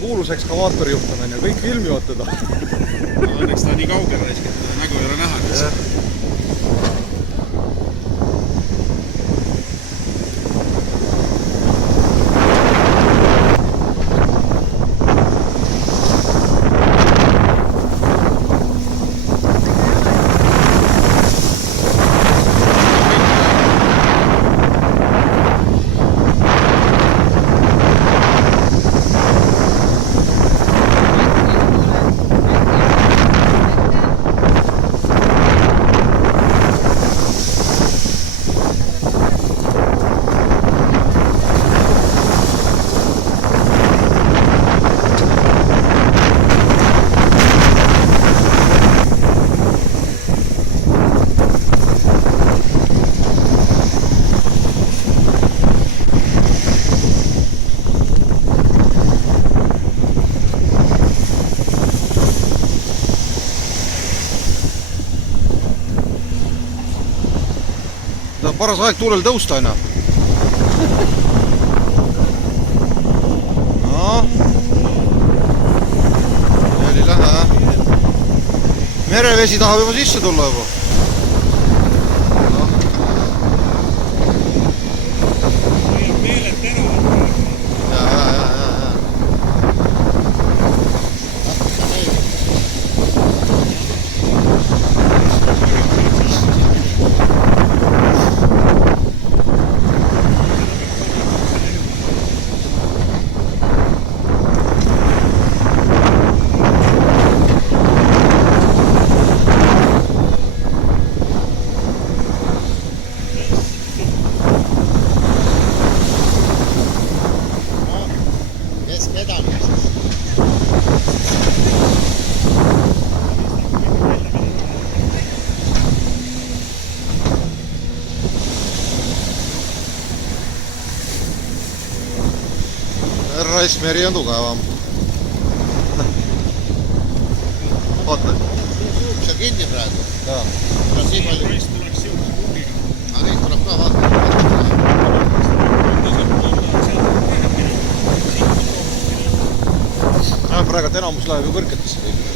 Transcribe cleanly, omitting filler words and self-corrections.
kuulus ekskavaatori juht on ja kõik filmivad teda. Õnneks ta nii kaugel raisk, et teda nägu ei ole näha. Paras aeg tuulel tõusta aina. No. Oli lähe. Merevesi tahab juba sisse tulla juba. No. Meeled teravad. Ja. Raismeri on tugevam. Vaata. See on kinni praegu. Jaa. Ja siin palju. Raist tuleks siuks kuubiga. Aga neid tuleb ka vaadata. Praegu enamus läheb ju kõrgetesse kõik.